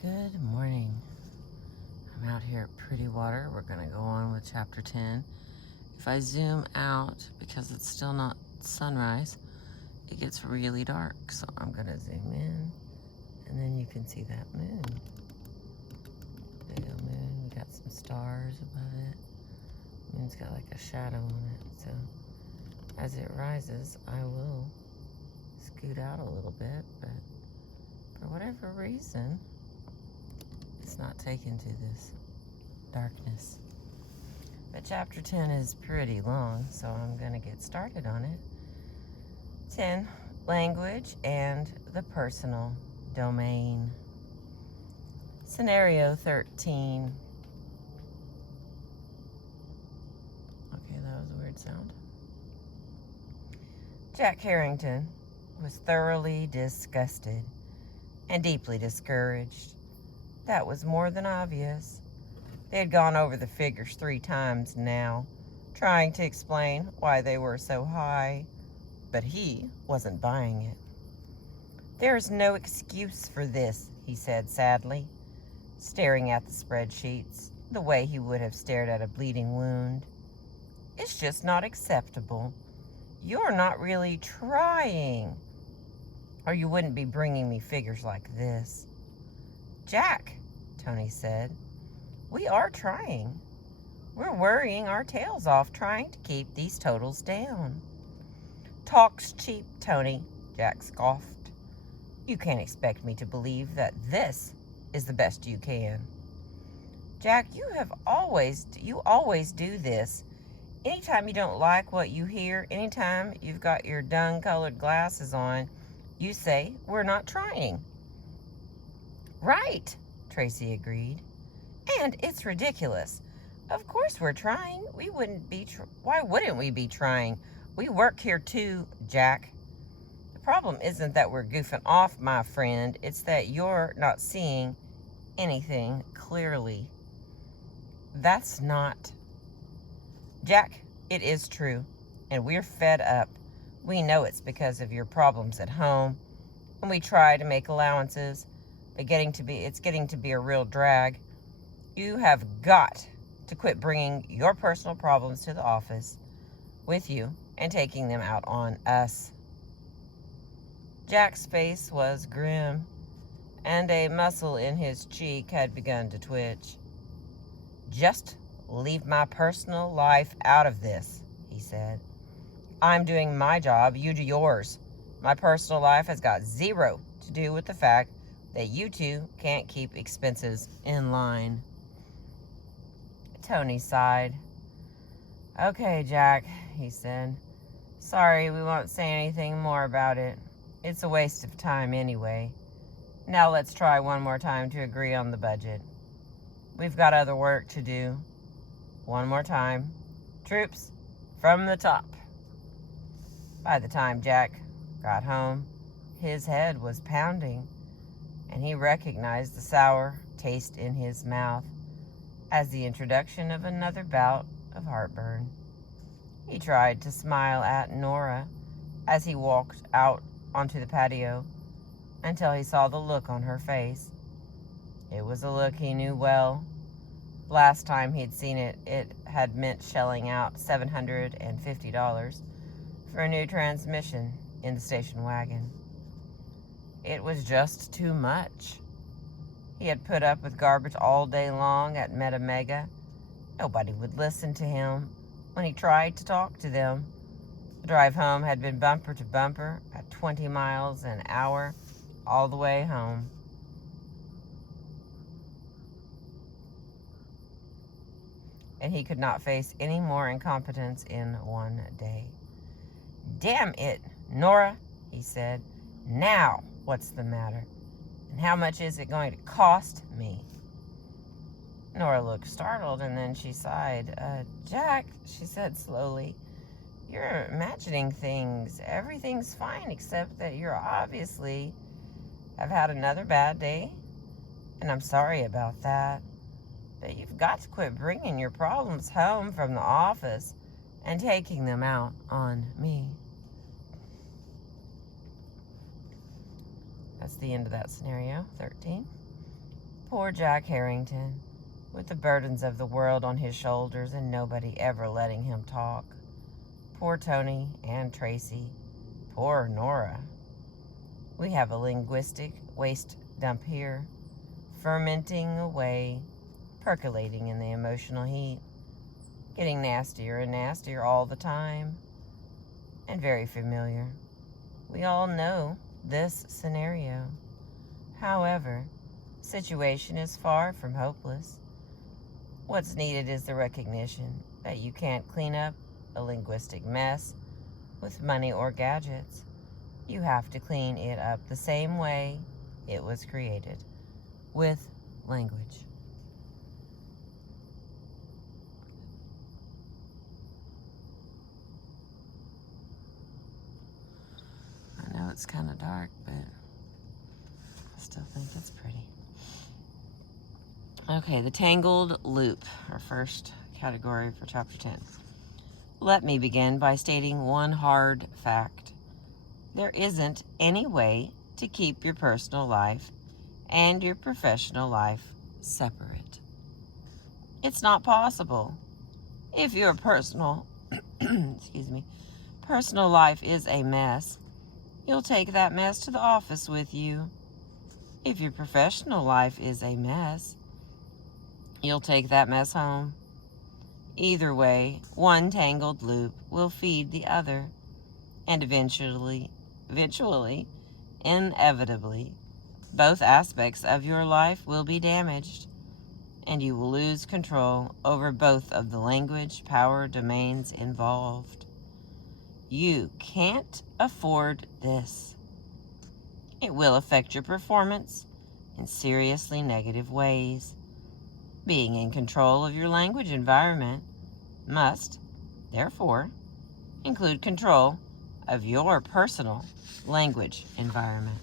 Good morning. I'm out here at Pretty Water. We're going to go on with chapter 10. If I zoom out, because it's still not sunrise, it gets really dark. So I'm going to zoom in, and then you can see that moon. Big old moon. We got some stars above it. Moon's got like a shadow on it. So as it rises, I will scoot out a little bit, but for whatever reason, it's not taken to this darkness. But chapter 10 is pretty long, so I'm going to get started on it. 10. Language and the personal domain. Scenario 13. Okay, that was a weird sound. Jack Harrington was thoroughly disgusted and deeply discouraged. That was more than obvious. They had gone over the figures 3 times now, trying to explain why they were so high, but he wasn't buying it. "There is no excuse for this," he said sadly, staring at the spreadsheets the way he would have stared at a bleeding wound. "It's just not acceptable. You're not really trying, or you wouldn't be bringing me figures like this." "Jack," Tony said, "we are trying. We're worrying our tails off trying to keep these totals down." "Talk's cheap, Tony," Jack scoffed. "You can't expect me to believe that this is the best you can." "Jack, you always do this. Anytime you don't like what you hear, anytime you've got your dung-colored glasses on, you say we're not trying." "Right," Tracy agreed. "And it's ridiculous. Of course we're trying. Why wouldn't we be trying? We work here too, Jack. The problem isn't that we're goofing off, my friend. It's that you're not seeing anything clearly." "That's not..." "Jack, it is true, and we're fed up. We know it's because of your problems at home, and we try to make allowances, but it's getting to be a real drag. You have got to quit bringing your personal problems to the office with you and taking them out on us." Jack's face was grim, and a muscle in his cheek had begun to twitch. "Just leave my personal life out of this," he said. "I'm doing my job, you do yours. My personal life has got zero to do with the fact that you two can't keep expenses in line." Tony sighed. "Okay, Jack," he said. "Sorry, we won't say anything more about it. It's a waste of time anyway. Now let's try one more time to agree on the budget. We've got other work to do. One more time. Troops, from the top." By the time Jack got home, his head was pounding, and he recognized the sour taste in his mouth as the introduction of another bout of heartburn. He tried to smile at Nora as he walked out onto the patio until he saw the look on her face. It was a look he knew well. Last time he'd seen it, it had meant shelling out $750 for a new transmission in the station wagon. It was just too much. He had put up with garbage all day long at Meta Mega. Nobody would listen to him when he tried to talk to them. The drive home had been bumper to bumper at 20 miles an hour all the way home. And he could not face any more incompetence in one day. "Damn it, Nora," he said. "Now, what's the matter? And how much is it going to cost me?" Nora looked startled, and then she sighed. "Jack," she said slowly, "you're imagining things. Everything's fine except that you're obviously have had another bad day, and I'm sorry about that. But you've got to quit bringing your problems home from the office and taking them out on me." That's the end of that scenario, 13. Poor Jack Harrington, with the burdens of the world on his shoulders and nobody ever letting him talk. Poor Tony and Tracy. Poor Nora. We have a linguistic waste dump here, fermenting away, percolating in the emotional heat, getting nastier and nastier all the time, and very familiar. We all know this scenario. However, the situation is far from hopeless. What's needed is the recognition that you can't clean up a linguistic mess with money or gadgets. You have to clean it up the same way it was created, with language. I know it's kind of dark, but I still think it's pretty. Okay, the tangled loop, our first category for chapter 10. Let me begin by stating one hard fact. There isn't any way to keep your personal life and your professional life separate. It's not possible. If your personal personal life is a mess, you'll take that mess to the office with you. If your professional life is a mess, you'll take that mess home. Either way, one tangled loop will feed the other, and eventually, inevitably, both aspects of your life will be damaged, and you will lose control over both of the language power domains involved. You can't afford this. It will affect your performance in seriously negative ways. Being in control of your language environment must, therefore, include control of your personal language environment.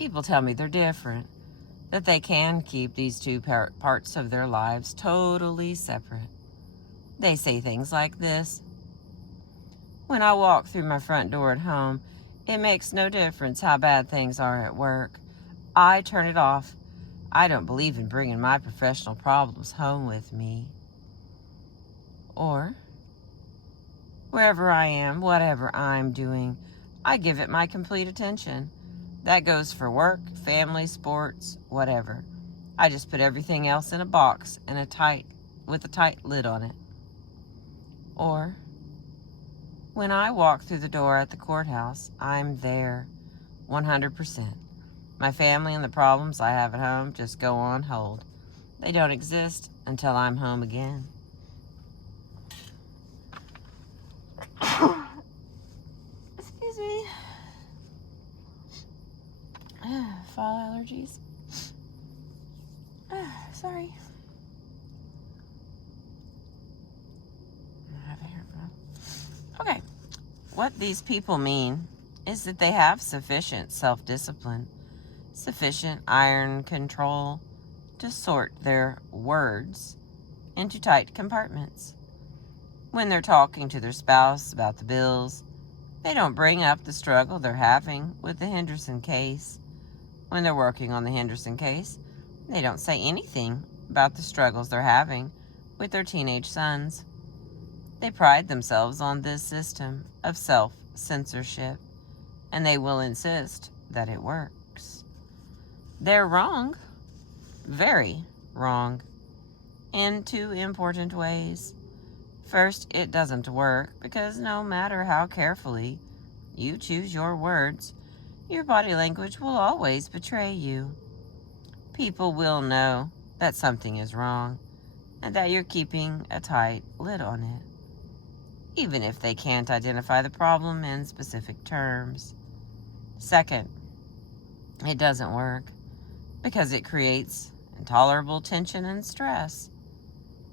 People tell me they're different, that they can keep these two parts of their lives totally separate. They say things like this: when I walk through my front door at home, it makes no difference how bad things are at work. I turn it off. I don't believe in bringing my professional problems home with me. Or, wherever I am, whatever I'm doing, I give it my complete attention. That goes for work, family, sports, whatever. I just put everything else in a box and with a tight lid on it. Or, when I walk through the door at the courthouse, I'm there, 100%. My family and the problems I have at home just go on hold. They don't exist until I'm home again. Excuse me. Fall allergies. Sorry. I have a hair problem. Okay. What these people mean is that they have sufficient self-discipline, sufficient iron control to sort their words into tight compartments. When they're talking to their spouse about the bills, they don't bring up the struggle they're having with the Henderson case. When they're working on the Henderson case, they don't say anything about the struggles they're having with their teenage sons. They pride themselves on this system of self-censorship, and they will insist that it works. They're wrong, very wrong, in two important ways. First, it doesn't work because no matter how carefully you choose your words, your body language will always betray you. People will know that something is wrong and that you're keeping a tight lid on it, even if they can't identify the problem in specific terms. Second, it doesn't work because it creates intolerable tension and stress,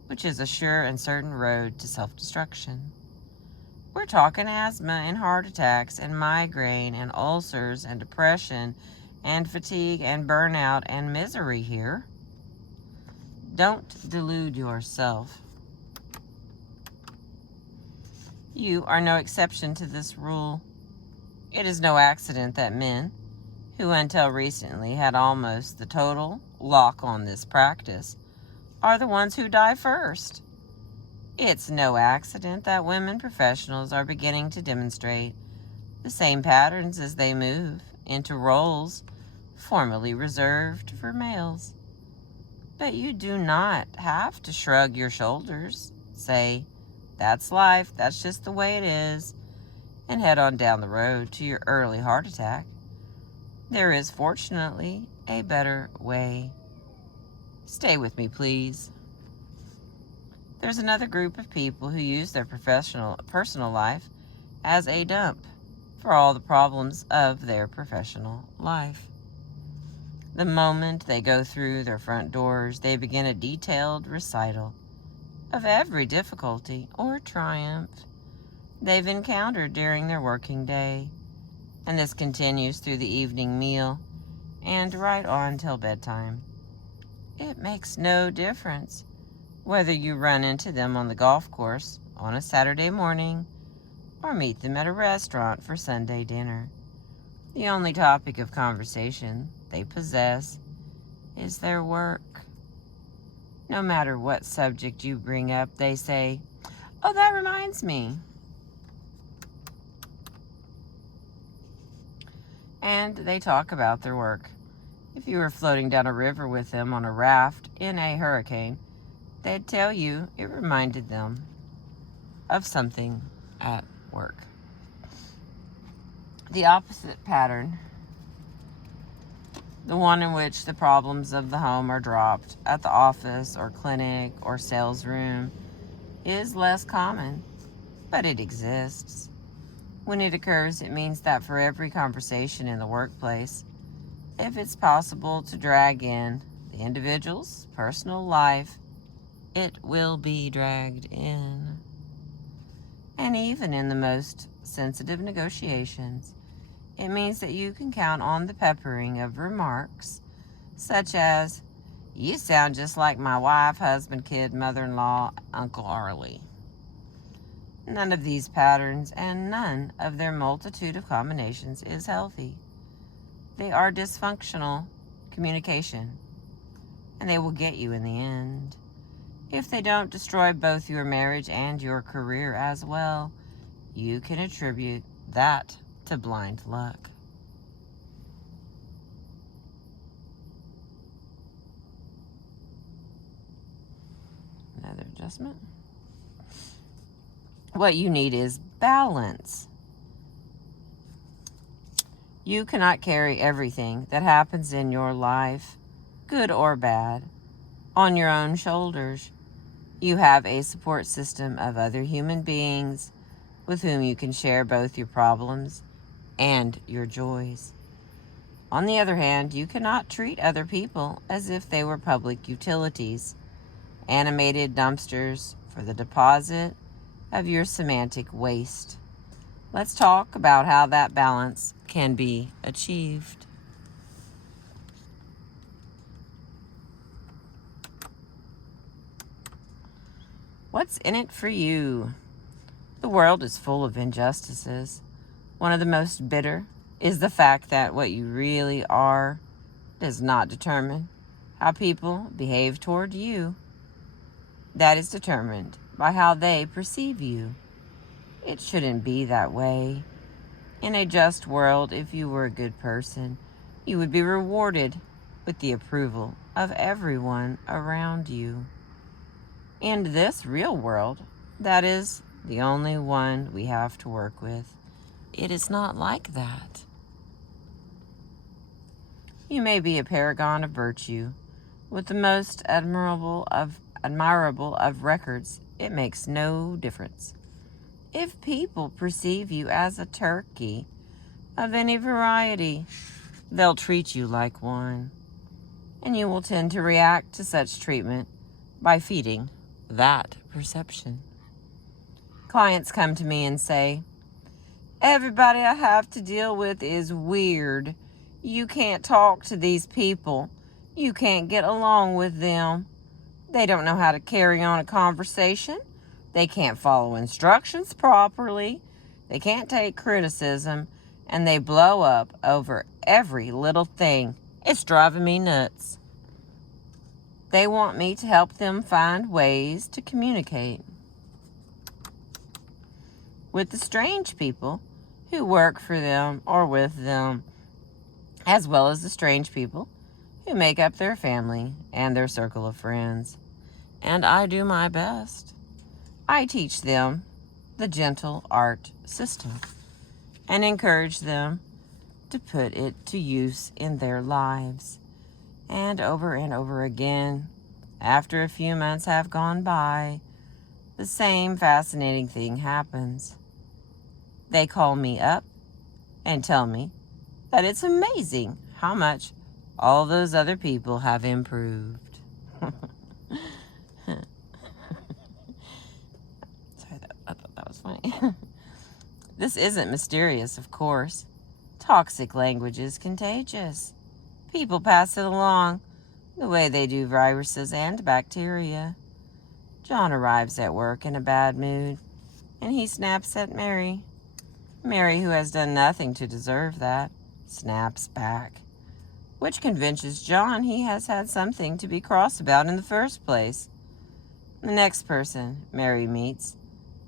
which is a sure and certain road to self-destruction. We're talking asthma and heart attacks and migraine and ulcers and depression and fatigue and burnout and misery here. Don't delude yourself. You are no exception to this rule. It is no accident that men who until recently had almost the total lock on this practice, are the ones who die first. It's no accident that women professionals are beginning to demonstrate the same patterns as they move into roles formerly reserved for males. But you do not have to shrug your shoulders, say, "That's life, that's just the way it is," and head on down the road to your early heart attack. There is, fortunately, a better way. Stay with me, please. There's another group of people who use their personal life as a dump for all the problems of their professional life. The moment they go through their front doors, they begin a detailed recital of every difficulty or triumph they've encountered during their working day, and this continues through the evening meal and right on till bedtime. It makes no difference whether you run into them on the golf course on a Saturday morning or meet them at a restaurant for Sunday dinner. The only topic of conversation they possess is their work. No matter what subject you bring up, they say, "Oh, that reminds me." And they talk about their work. If you were floating down a river with them on a raft in a hurricane, they'd tell you it reminded them of something at work. The opposite pattern, the one in which the problems of the home are dropped at the office or clinic or sales room, is less common, but it exists. When it occurs, it means that for every conversation in the workplace, if it's possible to drag in the individual's personal life, it will be dragged in. And even in the most sensitive negotiations, it means that you can count on the peppering of remarks such as, "You sound just like my wife, husband, kid, mother-in-law, Uncle Arlie." None of these patterns and none of their multitude of combinations is healthy. They are dysfunctional communication, and they will get you in the end. If they don't destroy both your marriage and your career as well, you can attribute that to blind luck. Another adjustment. What you need is balance. You cannot carry everything that happens in your life, good or bad, on your own shoulders. You have a support system of other human beings with whom you can share both your problems and your joys. On the other hand, you cannot treat other people as if they were public utilities, animated dumpsters for the deposit of your semantic waste. Let's talk about how that balance can be achieved. What's in it for you? The world is full of injustices. One of the most bitter is the fact that what you really are does not determine how people behave toward you. That is determined by how they perceive you. It shouldn't be that way. In a just world, if you were a good person, you would be rewarded with the approval of everyone around you. In this real world, that is the only one we have to work with, it is not like that. You may be a paragon of virtue, with the most admirable of records. It makes no difference. If people perceive you as a turkey of any variety, they'll treat you like one, and you will tend to react to such treatment by feeding that perception. Clients come to me and say, "Everybody I have to deal with is weird. You can't talk to these people. You can't get along with them. They don't know how to carry on a conversation. They can't follow instructions properly. They can't take criticism. and they blow up over every little thing. It's driving me nuts. They want me to help them find ways to communicate with the strange people who work for them or with them, as well as the strange people who make up their family and their circle of friends. And I do my best. I teach them the gentle art system and encourage them to put it to use in their lives. And over again, after a few months have gone by, the same fascinating thing happens. They call me up and tell me that it's amazing how much all those other people have improved. Sorry, I thought that was funny. This isn't mysterious, of course. Toxic language is contagious. People pass it along the way they do viruses and bacteria. John arrives at work in a bad mood, and he snaps at Mary. Mary, who has done nothing to deserve that, snaps back, which convinces John he has had something to be cross about in the first place. The next person Mary meets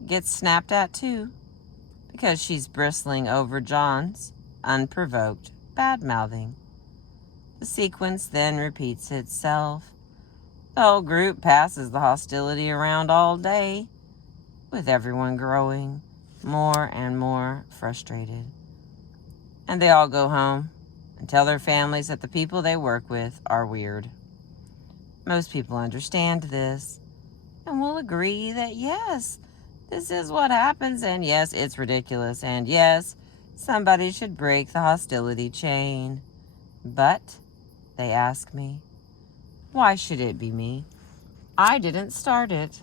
gets snapped at too, because she's bristling over John's unprovoked bad-mouthing. The sequence then repeats itself. The whole group passes the hostility around all day, with everyone growing more and more frustrated. And they all go home and tell their families that the people they work with are weird. Most people understand this and will agree that yes, this is what happens, and yes, it's ridiculous, and yes, somebody should break the hostility chain. But, they ask me, why should it be me? I didn't start it.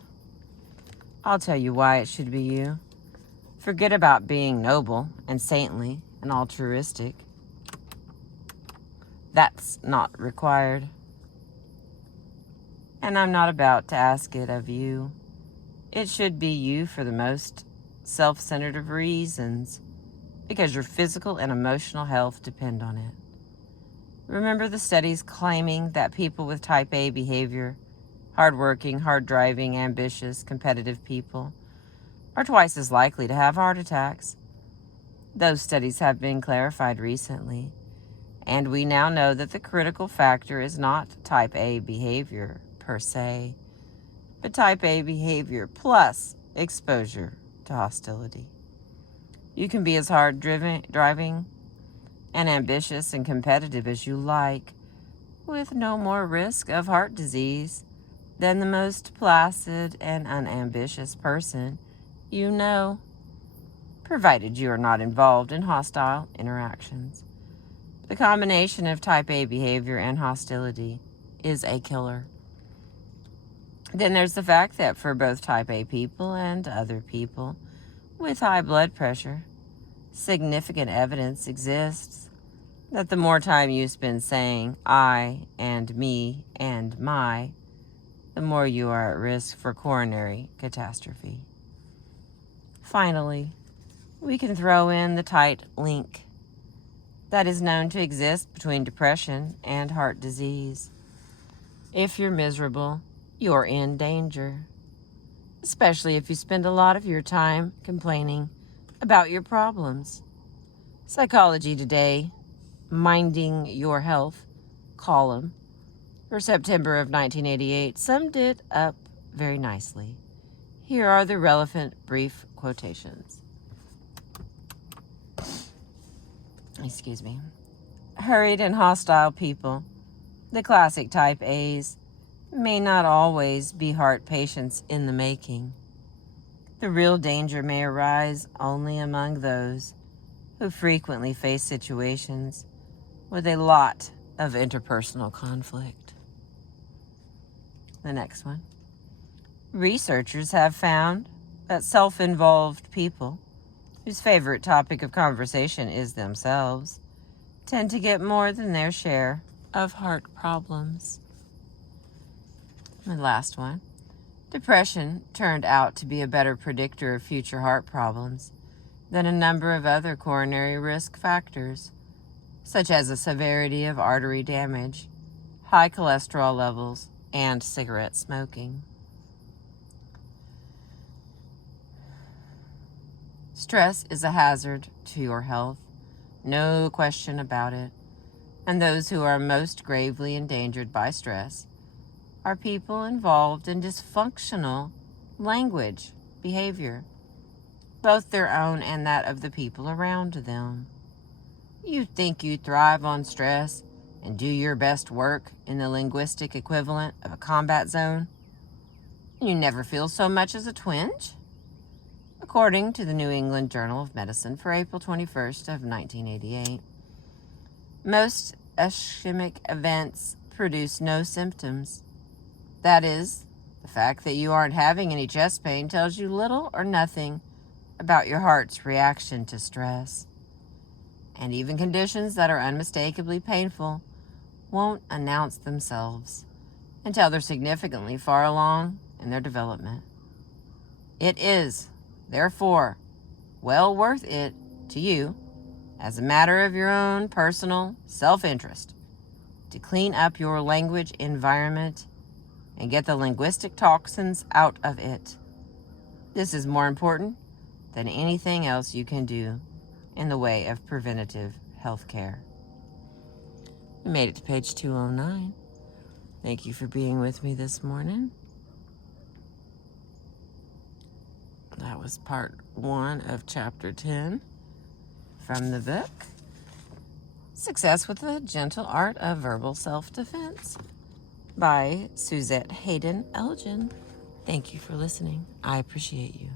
I'll tell you why it should be you. Forget about being noble and saintly and altruistic. That's not required. And I'm not about to ask it of you. It should be you for the most self-centered of reasons, because your physical and emotional health depend on it. Remember the studies claiming that people with type A behavior, hardworking, hard-driving, ambitious, competitive people, are twice as likely to have heart attacks. Those studies have been clarified recently, and we now know that the critical factor is not type A behavior per se, but type A behavior plus exposure to hostility. You can be as hard-driving and ambitious and competitive as you like, with no more risk of heart disease than the most placid and unambitious person you know, provided you are not involved in hostile interactions. The combination of type A behavior and hostility is a killer. Then there's the fact that for both type A people and other people with high blood pressure, significant evidence exists that the more time you spend saying I and me and my, the more you are at risk for coronary catastrophe. Finally, we can throw in the tight link that is known to exist between depression and heart disease. If you're miserable, you're in danger, especially if you spend a lot of your time complaining about your problems. Psychology Today, Minding Your Health column for September of 1988 summed it up very nicely. Here are the relevant brief quotations. Excuse me. Hurried and hostile people, the classic type A's, may not always be heart patients in the making. The real danger may arise only among those who frequently face situations with a lot of interpersonal conflict. The next one. Researchers have found that self-involved people, whose favorite topic of conversation is themselves, tend to get more than their share of heart problems. And last one. Depression turned out to be a better predictor of future heart problems than a number of other coronary risk factors, such as the severity of artery damage, high cholesterol levels, and cigarette smoking. Stress is a hazard to your health, no question about it, and those who are most gravely endangered by stress are people involved in dysfunctional language behavior, both their own and that of the people around them. You think you thrive on stress and do your best work in the linguistic equivalent of a combat zone? You never feel so much as a twinge? According to the New England Journal of Medicine for April 21st of 1988, most ischemic events produce no symptoms. That is, the fact that you aren't having any chest pain tells you little or nothing about your heart's reaction to stress. And even conditions that are unmistakably painful won't announce themselves until they're significantly far along in their development. It is, therefore, well worth it to you, as a matter of your own personal self-interest, to clean up your language environment and get the linguistic toxins out of it. This is more important than anything else you can do in the way of preventative health care. We made it to page 209. Thank you for being with me this morning. That was part 1 of chapter 10 from the book, Success with the Gentle Art of Verbal Self-Defense by Suzette Haden Elgin. Thank you for listening. I appreciate you.